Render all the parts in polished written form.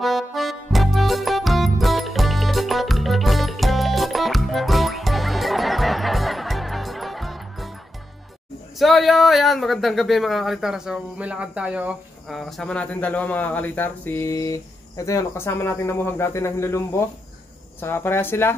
So yan, magandang gabi mga kalitar. So may lakad tayo. Kasama natin dalawa mga kalitar. Ito yun, kasama natin namuhang dati ng Hinlulumbo. Saka pareha sila.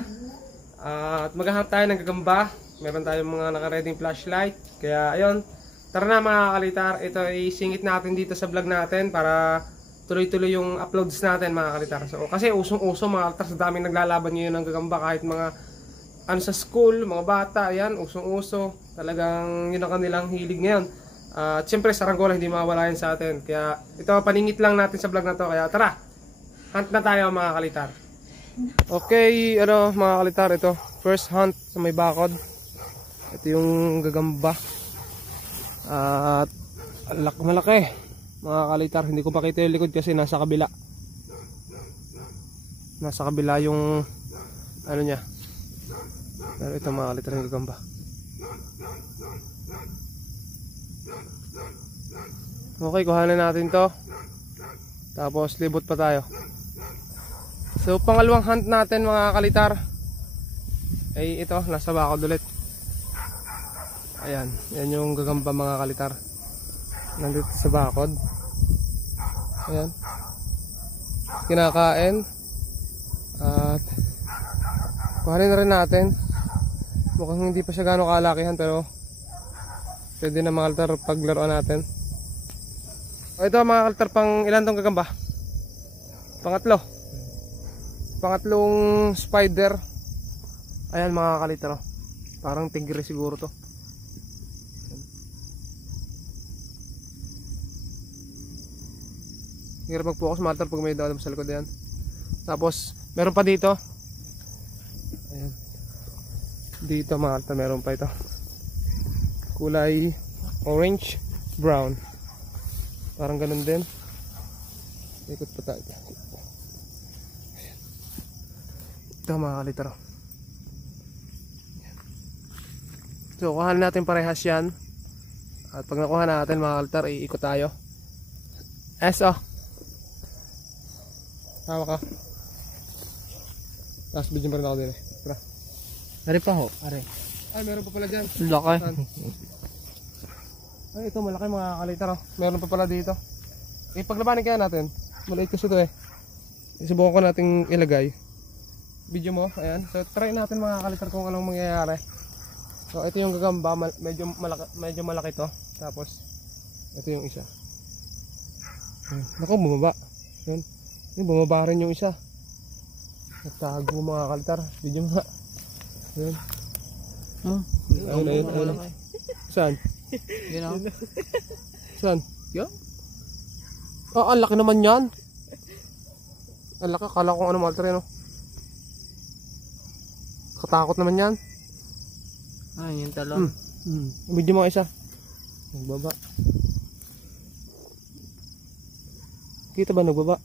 At maghahanap tayo ng gagamba. Meron tayong mga naka-reading flashlight. Kaya ayun, tara na mga kalitar. Ito ay singit natin dito sa vlog natin para tuloy-tuloy yung uploads natin mga kalitar. So, kasi usong-uso mga kalitar, sa daming naglalaban ngayon ng gagamba. Kahit mga sa school, mga bata, yan, usong-uso. Talagang yun ang kanilang hilig ngayon. At syempre saranggola hindi mawala yan sa atin. Kaya ito paningit lang natin sa vlog na to. Kaya tara, hunt na tayo mga kalitar. Okay, mga kalitar, ito first hunt sa may bakod. Ito yung gagamba. At malaki mga kalitar. Hindi ko pakita yung likod kasi nasa kabila. Nasa kabila yung niya. Pero ito mga kalitar yung gagamba. Okay, kuhanin natin to. Tapos libot pa tayo. So pangalawang hunt natin mga kalitar ay ito, nasa bakod ulit. Ayan, yan yung gagamba mga kalitar. Nandito sa bakod. Ayan. Kinakain. At kuhanin na rin natin. Mukhang hindi pa siya gano'ng kalakihan pero pwede na mga kalitar paglaruan natin. Ito mga kalitar, pang ilan tong gagamba? Pangatlong spider. Ayan mga kalitar, parang tigre siguro to. Hirap mag-focus mga kalitar pag may daw sa likod. Ayan. Tapos meron pa dito. Ayan. Dito mga kalitar meron pa ito. Kulay orange brown. Parang ganun din. Ikot pa tayo. Ito mga kalitar. So kuhanin natin parehas yan. At pag nakuha natin mga kalitar, iikot tayo. So tawa ka. Tapos bigyan pa rin ako din. Ari pa ho, ari. Ay, meron pa pala dyan. Laki. Ay, ito malaki mga kalitar. Meron pa pala dito. Paglabanin kaya natin. Maliit kasi ito eh. Subukan ko nating ilagay. Video mo, ayan. So try natin mga kalitar kung anong mangyayari. So ito yung gagamba, medyo malaki to. Tapos ito yung isa. Naku, bumaba. Ayan. Bumaba rin yung isa. Nagtago mga kalitar. Video mo. Ayan. Ayun. Saan? You know? Saan? Yo? Ang laki naman yan. Ang laki, kala ko ano malter yan. Katakot naman yan. Ay, yung talon. Video mo isa. Nagbaba. Kita ba nagbaba?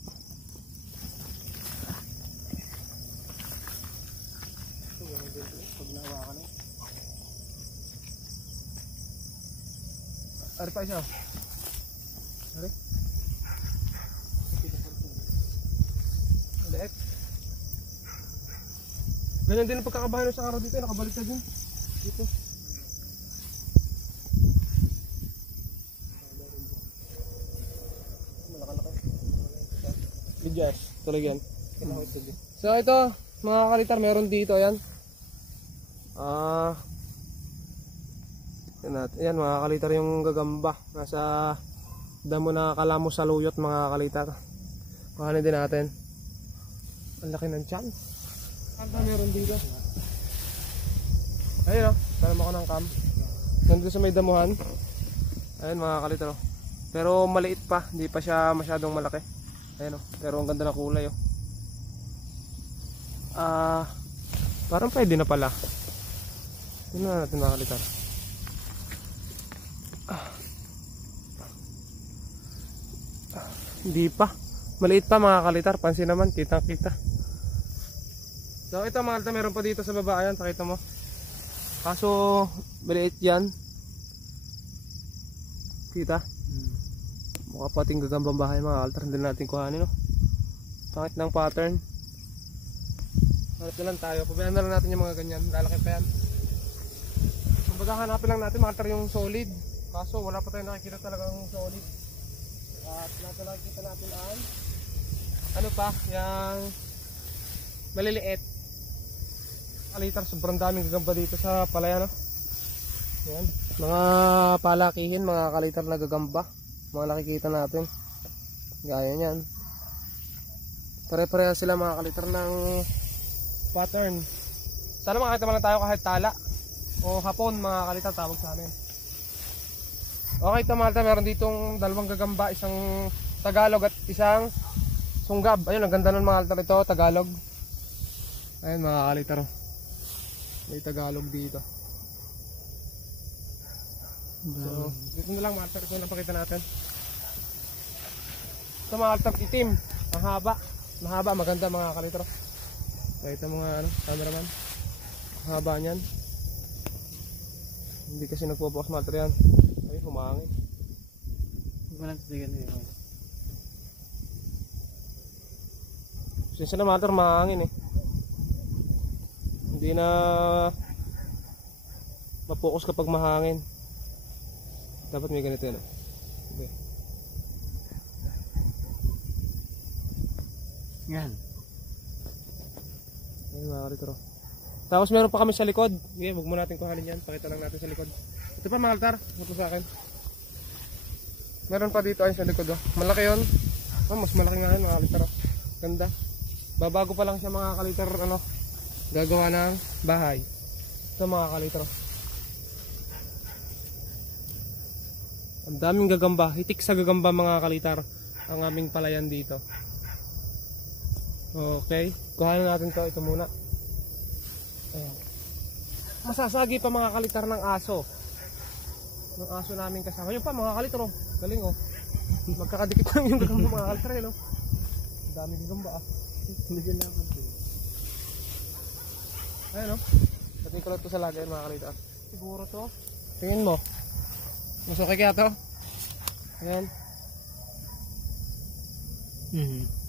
Ari pa isa. Ari. Ulit. Ganyan din ang pagkakabahan sa araw dito. Nakabalik na din. Dito. Malaki-laki. Bidyas. Tuloy yan. So ito mga kalitar, meron dito. Ayan. Ayan mga kalitar yung gagamba. Nasa damo na kalamo sa luyot mga kalitar. Kuhanin din natin. Ang laki ng tiyan. Ano meron dito? Ayun o, tanam ako ng cam. Nandito sa may damuhan. Ayun mga kalitar o. Pero maliit pa, hindi pa siya masyadong malaki. Ayun o, pero ang ganda na kulay o. Parang pwede na pala. Tingnan natin mga kalitar. Hindi pa. Maliit pa mga kalitar. Pansin naman. Kitang kita. So ito mga kalitar. Meron pa dito sa baba. Ayan. Pakita mo. Kaso maliit yan. Kita. Mukha pating gagambang bahay mga kalitar. Hindi natin kuhanin no. Pangit ng pattern. Hanap na lang tayo. Pabayaan na lang natin yung mga ganyan. Lalaki pa yan. Kumbaga hanapin lang natin mga yung solid. Kaso wala pa tayong nakikita talagang solid. At lahat na nakikita natin ay ano pa, yung maliliit. Kalitar, sobrang daming gagamba dito sa palaya, no? Yan. Mga palakihin, mga kalitar na gagamba. Mga nakikita natin. Gaya yan. Pare-pareha sila mga kalitar ng pattern. Sana makakita mo lang tayo kahit tala o hapon, mga kalitar tawag sa amin. Okay, tamalta, meron ditong dalawang gagamba, isang Tagalog at isang Sunggab. Ayun, ang ganda ng mga kalitar ito, Tagalog. Ayun mga kalitar, may Tagalog dito. So, dito na lang mga kalitar, ito na pakita natin. Ito mga kalitar, itim, mahaba, maganda mga kalitar. Pakita mga cameraman, mahaba niyan. Hindi kasi nagpo-focus matter yan. Ay, humangin. Hindi ko lang titigan nyo. Sinsa na matter, mahangin eh. Hindi na ma-focus kapag mahangin. Dapat may ganito yan. Okay. Yan. Ayun mga kalitro. Tapos meron pa kami sa likod. Okay, huwag mo natin kuhanin yan. Pakita lang natin sa likod. Ito pa mga altar. Ito sa akin. Meron pa dito ay sa likod. Oh. Malaki yun. Oh, mas malaki nga yun mga kalitar. Oh. Ganda. Babago pa lang siya mga kalitar. Ano, gagawa ng bahay. Ito mga kalitar. Ang daming gagamba. Hitik sa gagamba mga kalitar. Ang aming palayan dito. Okay. Kuhanin natin to. Ito muna. Ayan. Masasagi pa mga kalitar ng aso. Ng aso namin kasama. Yun pa mga kalitar oh. Galing oh. Magkakadikit lang yung gagamba mga kalitar eh no. Ang daming gagamba ah. Hindi ko naman ito. Ayan oh. Pati ko lang ito sa lagay mga kalitar. Siguro to. Tingin mo. Mas okay kaya to? Ayan.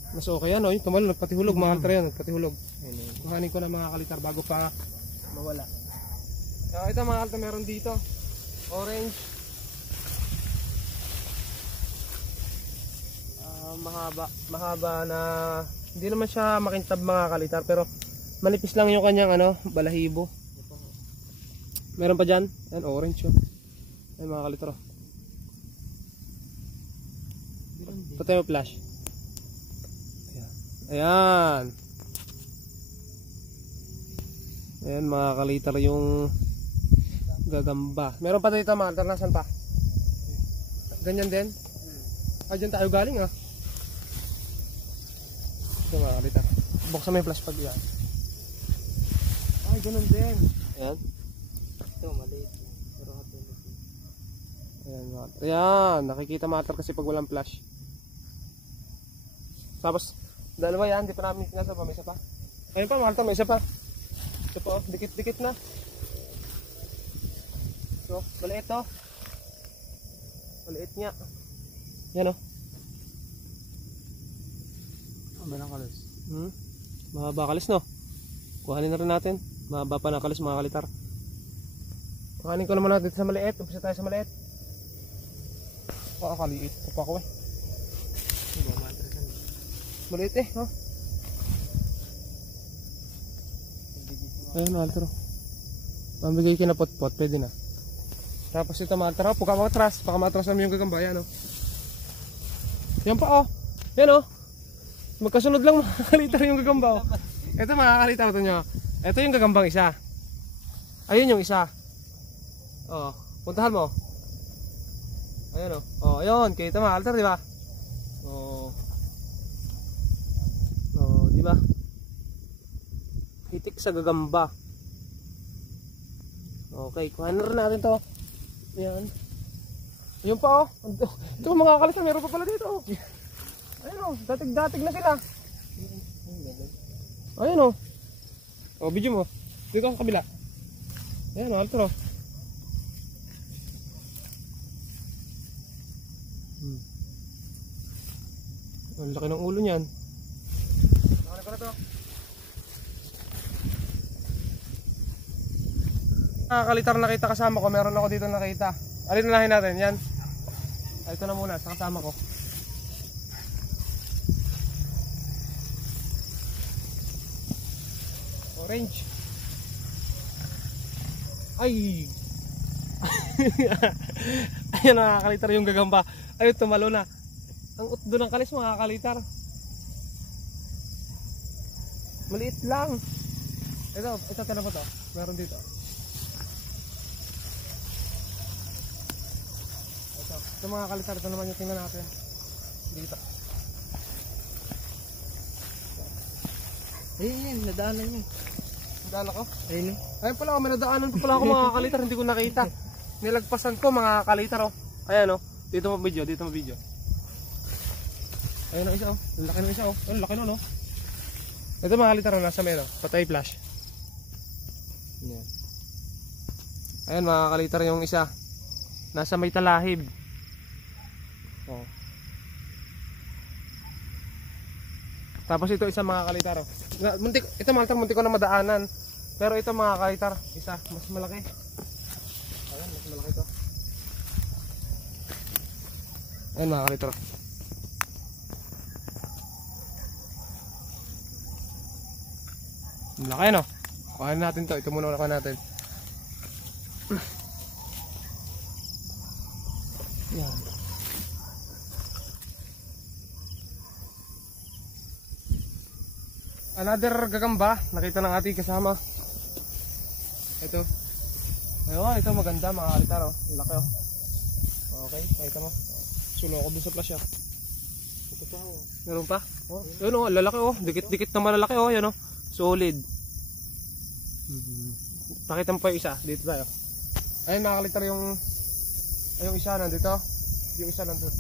Mas okay yan oh. Tumalo nagpatihulog mga kalitar yan. Nagpatihulog. Kuhanin ko na mga kalitar bago pa mawala. Ito mga kalitar meron dito. Orange. Mahaba na hindi naman siya makintab mga kalitar pero manipis lang yung kanyang balahibo. Meron pa dyan? Ayan, orange yun. Ayan mga kalitar. Ito tayo flash. Ayan. Ayan mga kalitar yung gagamba. Meron pa dito mga kalitar. Nasaan pa? Ganyan din? Dyan tayo galing ah. Ito mga kalitar. Buksan mo yung flash pag yan. Ay, ganun din. Ayan. Ito, maliit. Pero hapon. Ayan mga kalitar. Ayan. Nakikita matter kasi pag walang flash. Tapos, dalawa yan. Di pa namin sinasaba. May isa pa. Ayun pa mga kalitar. May isa pa. Ito po. Dikit-dikit na. So, maliit to. Maliit niya. Yan o. Ang banang kalis. Mahaba kalis no. Kuhanin na rin natin. Mahaba pa na kalis mga kalitar. Kuhanin ko naman natin sa maliit. Umpisa tayo sa maliit. Kaliit. Kapag ako eh. Maliit eh. No? Ayun na altro. Mamigay ka na pot-pot. Pwede na. Tapos ito mga altro. Puka matras. Baka matras namin yung gagamba. Yan o. Yan pa oh. Yan oh. Magkasunod lang mga kalitar yung gagamba oh. Ito mga kalitar ito nyo. Ito yung gagambang isa. Ayun yung isa. Oh, puntahan mo. Ayun oh. Oh, ayun. Kita mga kalitar, di ba? Oh. Oh, di ba? Hitik sa gagamba. Okay, kuhanin na rin natin to. Ayan. Ayun pa oh. Ito mga kalitar, meron pa pala dito oh. Ayun o, datig-datig na sila. Ayun o. O, video mo. Dito sa kabila. Ayun o, altro. Ang laki ng ulo niyan. ko na to. Kalitar nakita kasama ko, meron ako dito nakita. Alin na natin, yan. Ito na muna, sa kasama ko. Orange. Ay! Ayan, nakakalitar yung gagamba. Ayun, tumalo na. Ang utdo ng kalis, makakalitar. Maliit lang. Ito tira pa to. Meron dito. Ito mga kalitar, ito naman yung tingnan natin. Dito. Ayun, nadaanan niyo. Nadaan ako? Ayun. Ayun pala, may nadaanan pa pala ako mga kalitar, hindi ko nakita. Nilagpasan ko mga kalitar oh. Ayan oh, dito mo video. Ayun ang isa oh, ang laki ng isa oh. Ang laki nun oh. Ito mga kalitar oh, nasa meron, patay flash. Ayan. Ayan mga kalitar yung isa. Nasa may talahib. Oh. Tapos ito isa mga kalitar oh. Ito mga kalitar, muntik ko na madaanan. Pero ito mga kalitar, isa, mas malaki. Ayan, mas malaki to. Ayan mga kalitar. Malaki no? Kuhanin natin to, ito muna kuhanin natin. Yan. Another gagamba, nakita ng ating kasama. Ito. Ayun, ito maganda mga kalitar oh. Laki oh. Okay, nakita mo. Sulo ko dun sa flash ah. Ito pa oh. Meron pa? Oh, yun oh, lalaki oh. Dikit-dikit na malalaki oh, yan oh. Solid. Pakita mo pa yung isa, dito tayo. Ayun mga kalitar yung isa nandito. Yung isa nandito.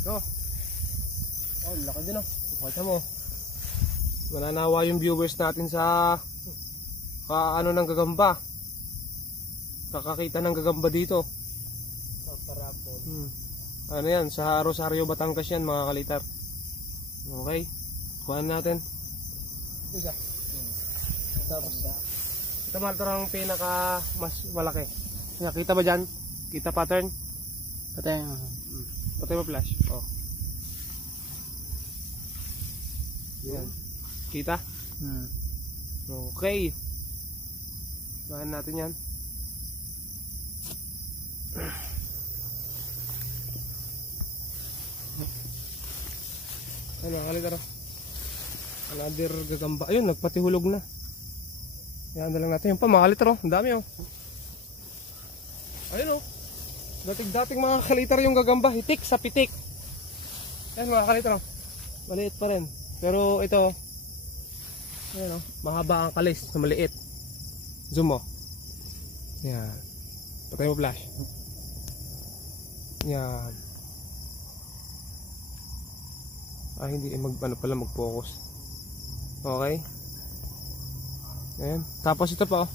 Ito. Oh, laki din oh. Pakita mo. Mananawa yung viewers natin sa ano ng gagamba. Kakakita ng gagamba dito. Sa parapol. Ano yan, sa Rosario, Batangas yan mga kalitar. Okay, kuhaan natin. Isa. Tapos ito mga ang pinaka mas malaki. Kita ba dyan? Kita pattern? Patay. Patay mo flash. Oh. Yan. Kita? Okay. Kuhaan natin yan. Ano, kalitar. Another gagamba. Ayun, nagpatihulog na. Yan na lang natin. Yung pa, mga kalitar oh. Ang dami oh. Ayun oh. Dating mga kalitar yung gagamba. Hitik sa pitik. Yan mga kalitar oh. Maliit pa rin. Pero ito, ayun oh. Mahaba ang kalis na maliit. Zoom mo. Yan. Patay mo flash. Yan. Hindi ano pala mag-focus. Okay. Ayan. Tapos ito pa oh.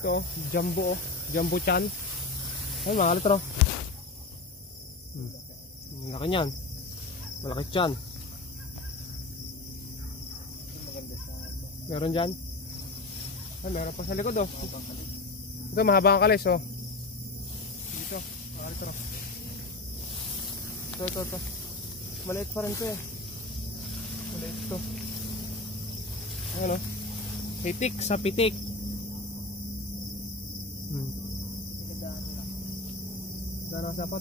Ito oh, jumbo oh. Jumbo chan. Ayan mga kalitar oh. Malaki niyan. Malaki chan. Meron dyan. Ay, meron pa sa likod oh. Ito mahaba ang kalis oh. Dito. Mga kalitar oh. Ito. Maliit pa rin ito eh. Maliit ito. Ano? Pitik sa pitik. Daan ang sapat.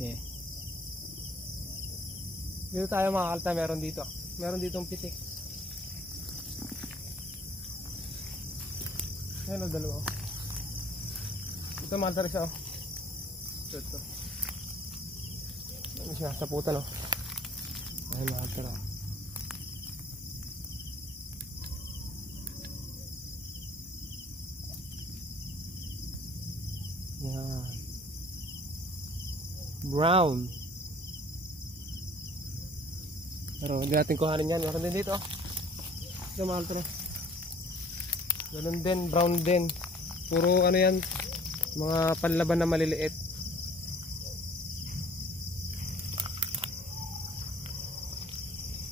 Yeah. Dito tayo mga kalta, meron dito. Meron ditong pitik. Ayan o, dalawa. Ito mga isa o. Ito. Ano siya, saputan o. Ayan mga kalta o. Yan. Brown. Pero hindi natin kuhanin yan. Meron din dito o. Ito mga kalitar. Ganun din, brown din. Puro ano yan, mga panlaban na maliliit.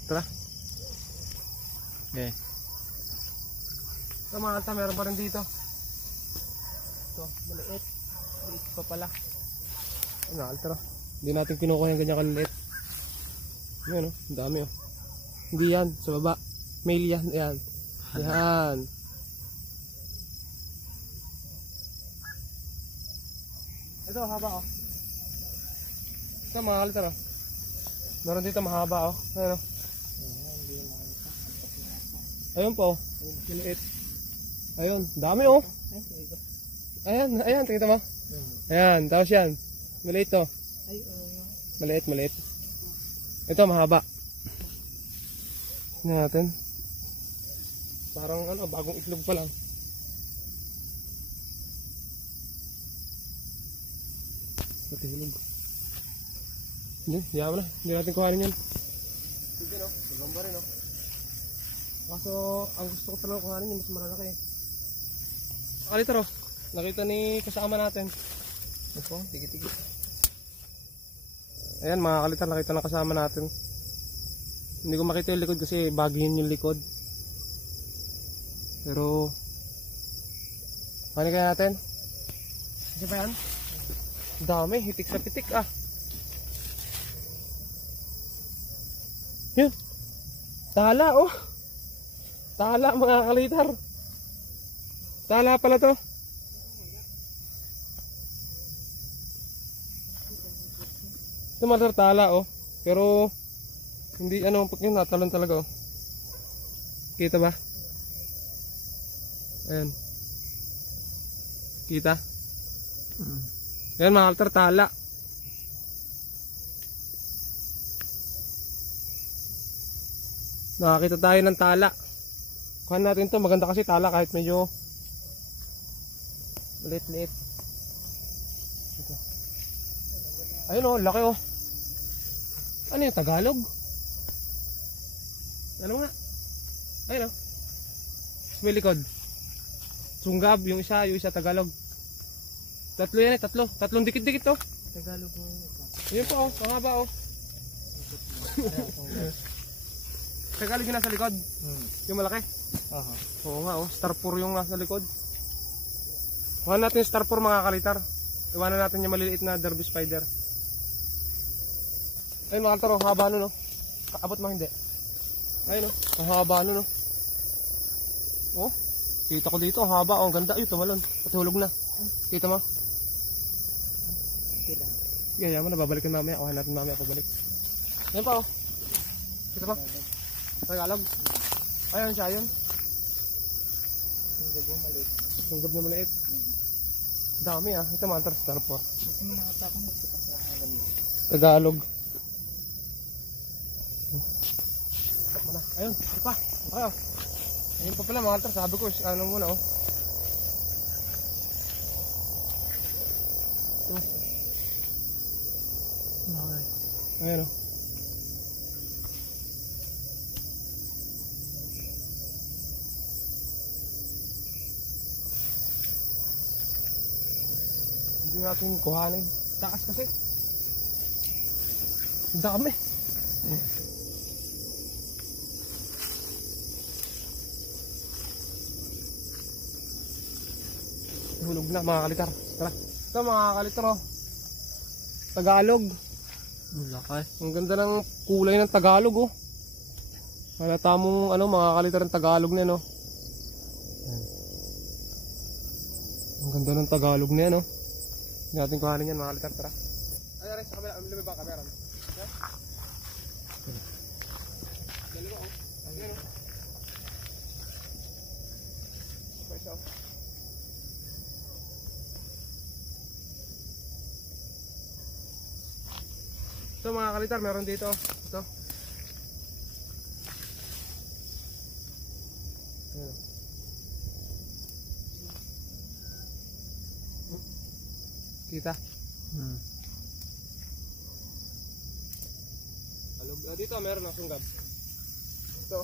Tara. Okay. Ito mga kalitar, meron pa rin dito. Ito, maliit. Maliit pa pala. Ano mga kalitar. Hindi natin kinukuha yung ganyan kaliliit. Yan o, ang dami o. Hindi yan, sa baba. Male yan, yan. Yan. Ito, haba o. Ito mga kalitar o. Meron dito mahaba o. Ayan o. Ayun po, maliit. Ayun, dami o. Ayan, ayan, tingnan mo. Ayan, tapos yan. Maliit to. Maliit, maliit. Ito, mahaba. Tingnan natin. Parang ano, bagong itlog pa lang. Pati hulog. Hindi, hiya mo na. Hindi natin kuhanin yan. Sige no, magamba rin no. Kaso, ang gusto ko talaga kuhanin yung mas malalaki eh. Kalitar oh, nakita ni kasama natin. Ito, tigit-tigit. Ayan mga kalitar, nakita na kasama natin. Hindi ko makita yung likod kasi bagihin yung likod. Pero ano kaya natin? Kasi pa yan? Dami, hitik sa pitik ah. Yun. Tala oh. Tala mga kalitar. Tala pala to. Ito mga tala oh. Pero hindi ano, pag yun natalon talaga oh. Kita ba? Ayan. Kita? Ayan mga kalitar, tala. Nakakita tayo ng tala. Kuhan natin to, maganda kasi tala kahit medyo liit-liit. Ito. Ayun oh, laki oh. Ano yung Tagalog? Ano nga? Ayun oh. May likod. Sunggab, yung isa Tagalog. Tatlo yan eh, tatlo. Tatlong dikit-dikit to. Tagalog mo yun. Ayun po oh, mahaba oh. Tagalog yung nasa likod. Yung malaki. Oo nga oh, star 4 yung nasa likod. Kuha natin yung star 4 mga kalitar. Iwanan natin yung maliliit na derby spider. Ayun mga kalitar oh, haba nun oh. Abot mo hindi. Ayun oh, ang haba nun oh. Oh, kita ko dito, ang haba oh, ang ganda. Ayun, tumalon, pati hulog na. Kita mo? Okay lang. Yaman na, babalikan mamaya. Kuha natin mamaya pabalik. Ayun pa oh. Kita pa? Tagalog. Ayun siya, ayun. Sunggab mo maliit. Sunggab na maliit. Dami ah. Ito mga star 4. Buti mo nakatapon mo sa kasalanan mo. Tagalog. Stop mo na. Ayun, ito pa. Ayaw. Ayun pa pala mga altar. Sabi ko, ano muna oh. Okay. Ayun oh. Hindi natin kuhanin. Takas kasi. Dami. Hulog na mga kalitar. Tara. Ito mga kalitar oh. Tagalog. Malaki. Ang ganda ng kulay ng Tagalog oh. Halata mong ano, mga kalitar ng Tagalog na no. Ang ganda ng Tagalog na yan oh. Hindi natin kuhanin yan mga kalitar. Tara. Ay, aray sa kamera. Lumibang ba kamera? Dalawa oh. Ayan oh. Pwesa oh. Ito mga kalitar, meron dito. Ito. Ayan. Kita? Dito meron ng sunggab. Ito.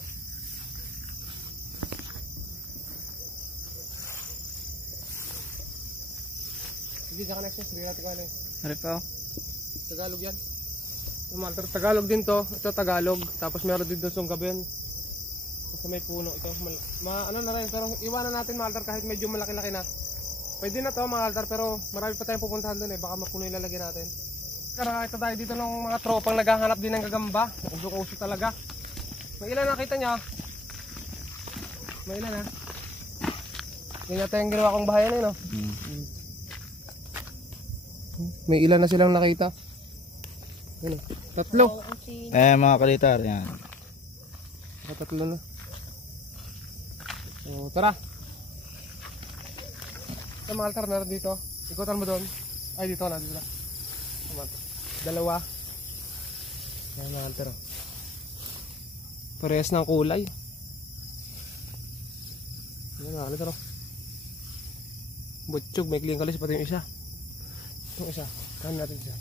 Bibigyan ka na access. Bigyan natin ka na. Ari pa oh. Tagalog yan. Malter, Tagalog din to. Ito Tagalog. Tapos meron din doon song gabi yun. Kasi may puno ito. Ano na rin. Pero iwanan natin Malter kahit medyo malaki-laki na. Pwede na to Malter pero marami pa tayong pupuntahan doon eh. Baka mapuno yung lalagyan natin. Nakakita tayo dito ng mga tropang naghahanap din ng gagamba. Uso talaga. May ilan nakita niya? May ilan ha? Ganyan natin yung ginawa kong bahayan eh no? May ilan na silang nakita. Ano? Tatlo. Mga kalitar yan. Tatlo na. So tara. Ito mga altar meron dito. Ikutan mo doon. Ay dito na. Dito na. Dalawa. Yan mga altar. Parehas ng kulay. Yan mga altar. Butchog. May kling kalis pati yung isa. Itong isa. Kanan natin siya.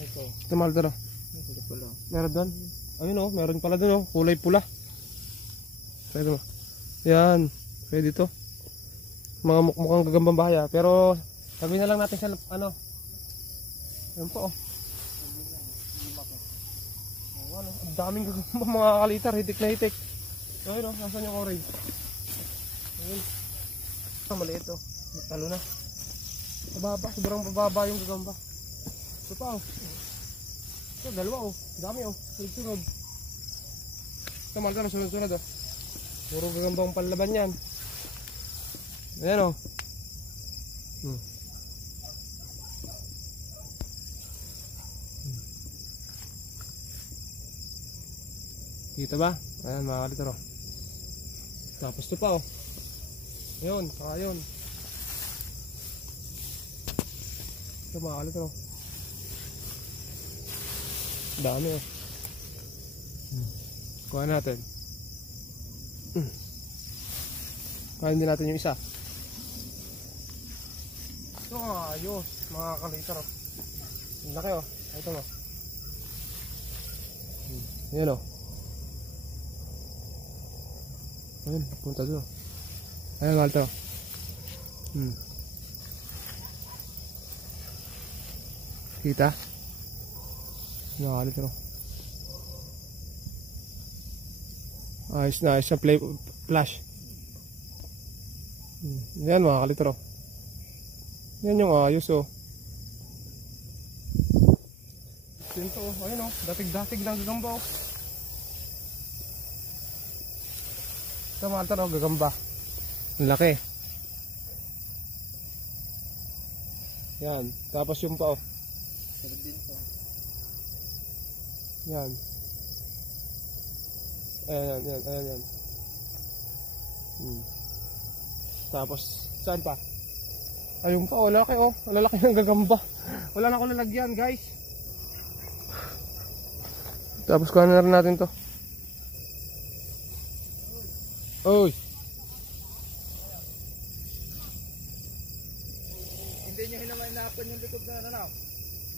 Ito mga altar. Meron doon. Ayun o. Meron pala doon o. Kulay pula. Pwede mo. Yan. Pwede ito. Mga mukhang gagambang bahaya. Pero sabi na lang natin sa ano. Yan po oh. Oh, ano, ang daming gagambang mga kalitar. Hitik na hitik. Ayun oh, nasan yung orange? Ayun. Maliit oh. Talo na. Mababa, sobrang bababa yung gagamba. Ito pa oh. Ito, dalawa oh. Dami oh. Sunod-sunod. Ito malta na sunod-sunod oh. Puro gagambang panlaban yan. Ayan oh. Kita ba? Ayan mga kalitar oh. Tapos ito pa oh. Ayun, saka yun. Ito mga kalitar oh. Dami oh. Kuha natin. Kuha din natin yung isa. Ito ayos mga kalitar oh. Ang laki oh. Ito mo. Ayan oh. Ayun, punta doon. Ayan, Walter. Kita? Walter. Ayos na, ayos na flash. Yan mga kalitro. Yan yung ayos oh. Dito oh, ayun oh. Datig-datig ng gagamba oh. Ito mga kalitro, gagamba. Ang laki. Yan, tapos yung pa oh. Yan. Ayan. Tapos, saan pa? Ayun pa, oh, laki oh. Lalaki ng gagamba. Wala na akong lalagyan, guys. Tapos, kuha na rin natin to. Oy! Hindi nyo hinamay-napan yung likod na ano?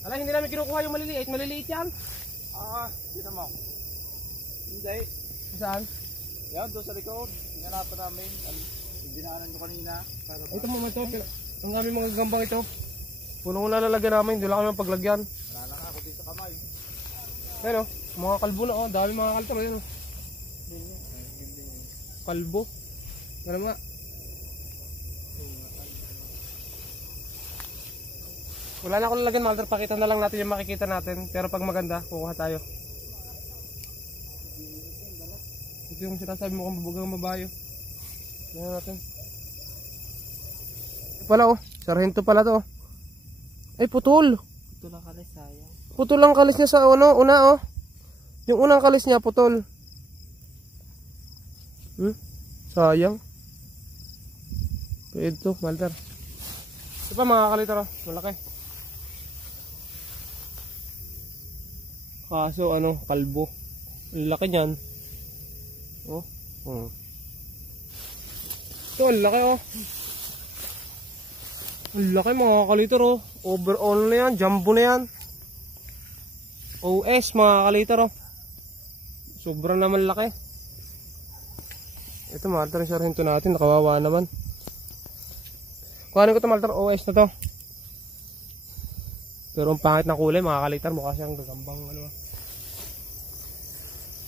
Ala, hindi namin kinukuha yung maliliit. Maliliit yan. Kita mo. Hindi. Saan? Yan, doon sa likod. Hinanapan namin. Dinaanan nyo kanina. Ito mo ito. Ang aming mga gagambang ito. Punong na lalagyan namin. Hindi lang kami paglagyan. Wala lang ako dito kamay. Ayan o. Mga kalbo na o. Dami mga kaltaro. Ayan o. Kalbo. Ano nga? Wala na akong lalagyan Malter. Pakita na lang natin yung makikita natin. Pero pag maganda, kukuha tayo. Ito yung sinasabi mo kung babugang mabayo. Tignan natin. Ito pala oh. Sarhento pala to oh. Ay putol. Putol ang kalis sayang. Putol ang kalis niya sa una oh. Yung unang kalis niya putol. Sayang. Ito Malter. Ito pa mga kalitar oh. Malaki. Kaso ano, kalbo. Ang laki niyan. Oh. Ito, ang laki oh. Ang laki mga kalitar oh. Overall na yan, jumbo na yan. OS mga kalitar oh. Sobrang naman laki. Ito mga kalitar yung sarhento natin, nakawawa naman. Kuhanin ko ito mga kalitar, OS na to. Pero ang pangit na kulay mga kalitar, mukha siyang gagambang ano.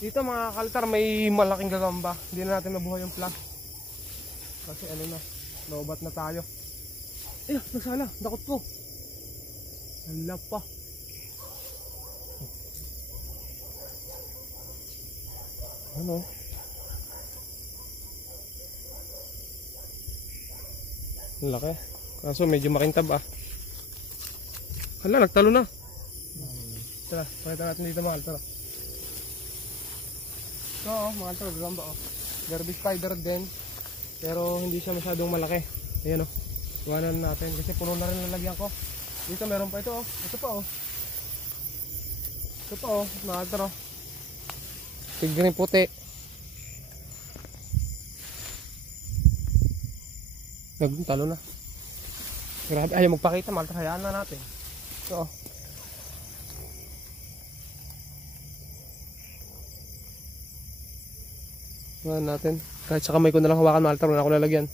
Dito mga kalitar may malaking gagamba. Hindi na natin mabuhay yung flash. Kasi ano na, lobat na tayo. Eh, nagsala, dakot ko. Hala pa. Ano? Ang laki. Kaso medyo makintab ah. Hala, nagtalo na. Tara, pakita natin dito mga kalitar. So, mga kalitar, gagamba oh. Derby spider din. Pero hindi siya masyadong malaki. Ayan o. Iwanan natin. Kasi puno na rin lalagyan ko. Dito meron pa ito o. Ito pa o. Ito pa o. Nakataro. Tigring puti. Nagtalo na. Grabe. Ayaw magpakita. Malta, hayaan na natin. Ito o. Iwanan natin. Kahit sa kamay ko na lang hawakan mga kalitar, wala ako lalagyan.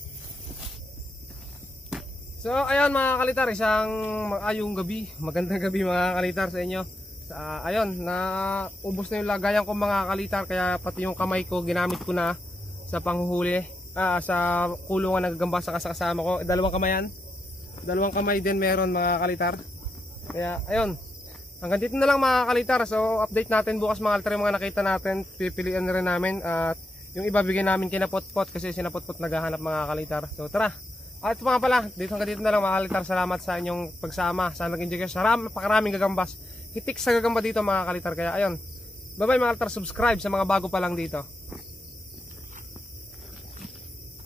So ayun mga kalitar, isang maayong gabi. Magandang gabi mga kalitar sa inyo. Ayun, naubos na yung lagayan ko mga kalitar. Kaya pati yung kamay ko ginamit ko na sa panghuhuli, sa kulungan ng gagamba sa kasama ko. Dalawang kamayan. Dalawang kamay din meron mga kalitar. Kaya ayun, hanggang dito na lang mga kalitar. So update natin bukas mga kalitar yung mga nakita natin. Pipilian na rin namin at yung iba bigay namin kina Potpot kasi sina Potpot naghahanap mga kalitar. So tara. At ito mga pala, hanggang dito na lang mga kalitar. Salamat sa inyong pagsama. Sana nag-enjoy kayo. Napakaraming gagambas. Hitik sa gagamba dito mga kalitar. Kaya ayun. Bye bye mga kalitar. Subscribe sa mga bago pa lang dito.